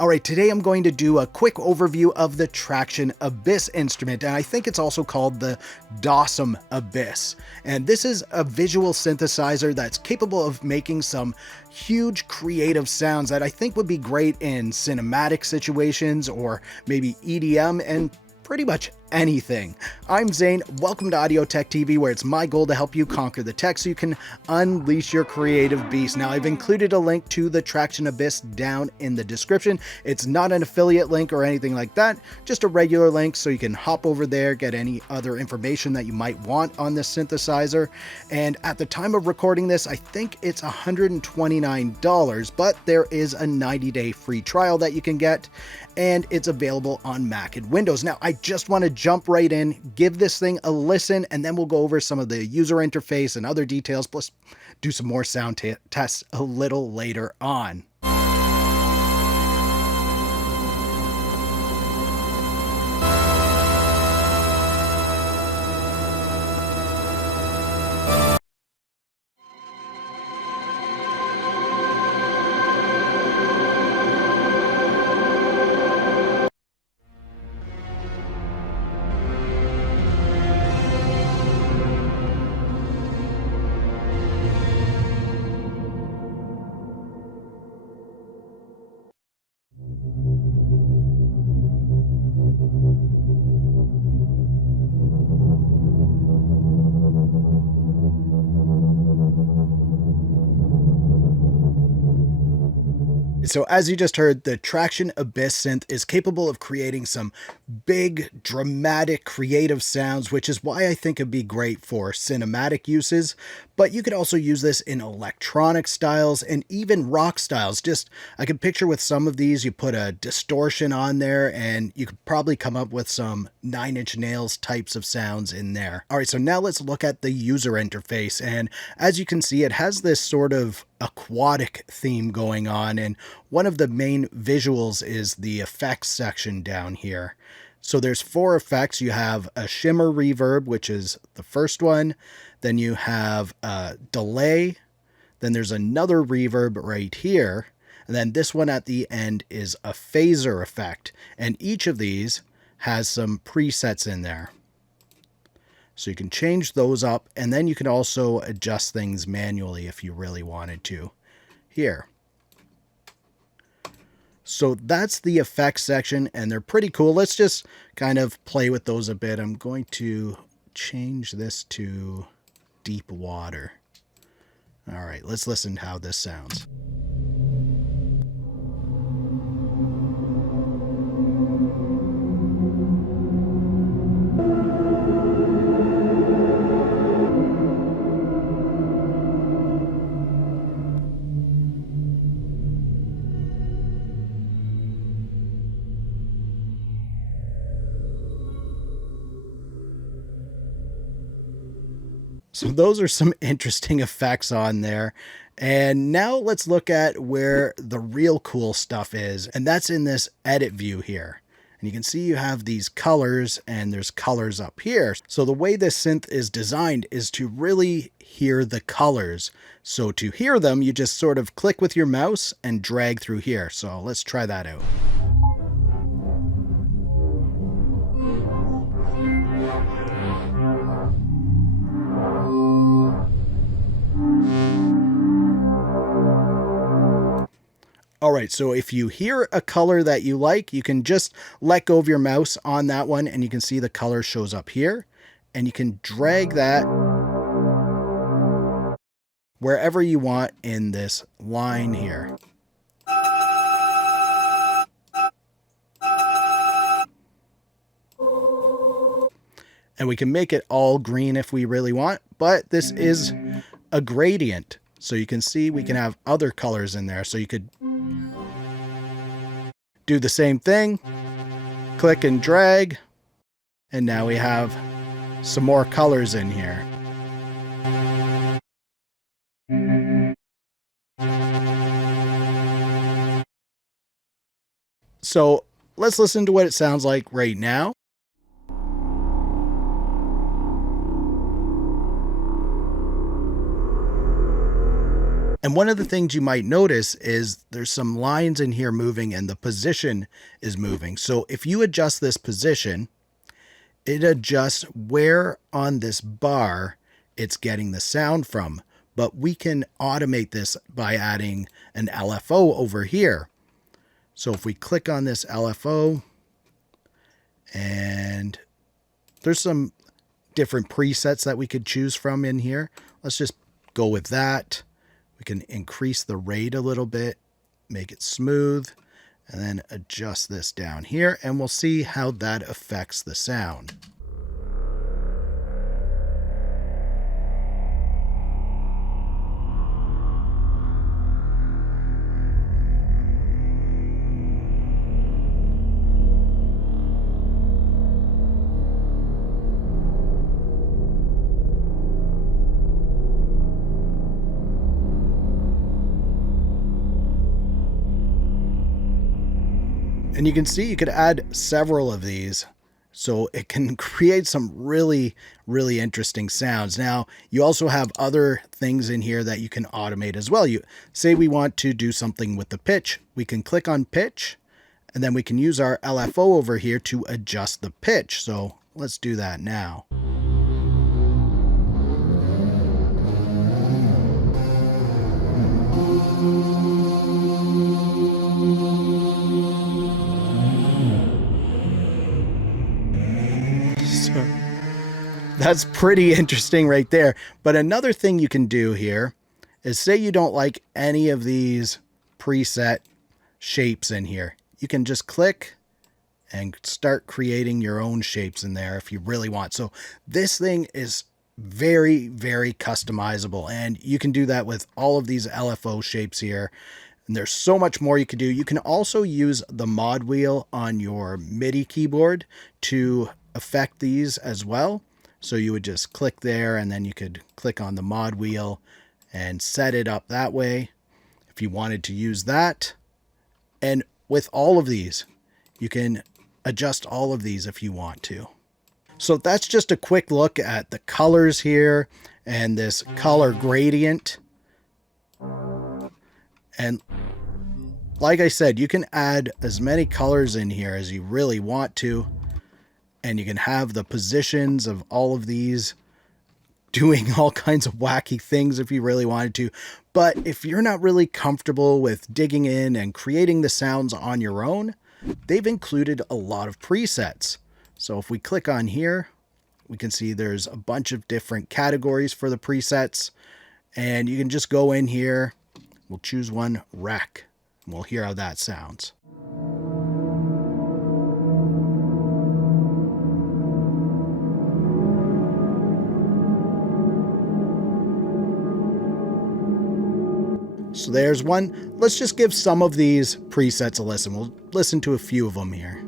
All right, today I'm going to do a quick overview of the Tracktion Abyss instrument, and I think it's also called the Dawesome Abyss. And this is a visual synthesizer that's capable of making some huge creative sounds that I think would be great in cinematic situations or maybe EDM and pretty much anything. I'm Zane, welcome to Audio Tech TV, where it's my goal to help you conquer the tech so you can unleash your creative beast. Now, I've included a link to the Tracktion Abyss down in the description. It's not an affiliate link or anything like that, just a regular link so you can hop over there, get any other information that you might want on this synthesizer. And at the time of recording this, I think it's $129, but there is a 90-day free trial that you can get, and it's available on Mac and Windows. Now, I just want to jump right in, give this thing a listen, and then we'll go over some of the user interface and other details, plus do some more sound tests a little later on. So as you just heard, the Tracktion Abyss Synth is capable of creating some big, dramatic, creative sounds, which is why I think it'd be great for cinematic uses. But you could also use this in electronic styles and even rock styles. I could picture with some of these, you put a distortion on there and you could probably come up with some Nine Inch Nails types of sounds in there. All right, so now let's look at the user interface. And as you can see, it has this sort of aquatic theme going on, and one of the main visuals is the effects section down here. So there's 4 effects. You have a shimmer reverb, which is the first one. Then you have a delay. Then there's another reverb right here. And then this one at the end is a phaser effect. And each of these has some presets in there. So you can change those up, and then you can also adjust things manually if you really wanted to here. So that's the effects section, and they're pretty cool. Let's just kind of play with those a bit. I'm going to change this to deep water. All right, let's listen to how this sounds. So those are some interesting effects on there. And now let's look at where the real cool stuff is. And that's in this edit view here. And you can see you have these colors, and there's colors up here. So the way this synth is designed is to really hear the colors. So to hear them, you just sort of click with your mouse and drag through here. So let's try that out. All right, so if you hear a color that you like, you can just let go of your mouse on that one, and you can see the color shows up here, and you can drag that wherever you want in this line here. And we can make it all green if we really want, but this is a gradient. So you can see we can have other colors in there. So you could do the same thing, click and drag, and now we have some more colors in here. So let's listen to what it sounds like right now. And one of the things you might notice is there's some lines in here moving and the position is moving. So if you adjust this position, it adjusts where on this bar it's getting the sound from. But we can automate this by adding an LFO over here. So if we click on this LFO, and there's some different presets that we could choose from in here. Let's just go with that. We can increase the rate a little bit, make it smooth, and then adjust this down here, and we'll see how that affects the sound. And you can see you could add several of these, so it can create some really, really interesting sounds. Now, you also have other things in here that you can automate as well. You say we want to do something with the pitch. We can click on pitch, and then we can use our LFO over here to adjust the pitch. So let's do that now. That's pretty interesting right there. But another thing you can do here is, say you don't like any of these preset shapes in here. You can just click and start creating your own shapes in there if you really want. So this thing is very, very customizable, and you can do that with all of these LFO shapes here. And there's so much more you can do. You can also use the mod wheel on your MIDI keyboard to affect these as well. So you would just click there, and then you could click on the mod wheel and set it up that way if you wanted to use that. And with all of these, you can adjust all of these if you want to. So that's just a quick look at the colors here and this color gradient. And like I said, you can add as many colors in here as you really want to. And you can have the positions of all of these doing all kinds of wacky things if you really wanted to. But if you're not really comfortable with digging in and creating the sounds on your own, they've included a lot of presets. So if we click on here, we can see there's a bunch of different categories for the presets. And you can just go in here. We'll choose one, rec, and we'll hear how that sounds. So there's one. Let's just give some of these presets a listen. We'll listen to a few of them here.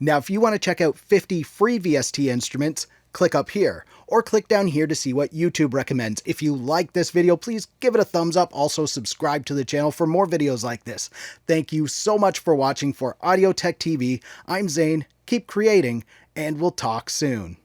Now, if you want to check out 50 free VST instruments, click up here, or click down here to see what YouTube recommends. If you like this video, please give it a thumbs up. Also, subscribe to the channel for more videos like this. Thank you so much for watching. For Audio Tech TV, I'm Zane. Keep creating, and we'll talk soon.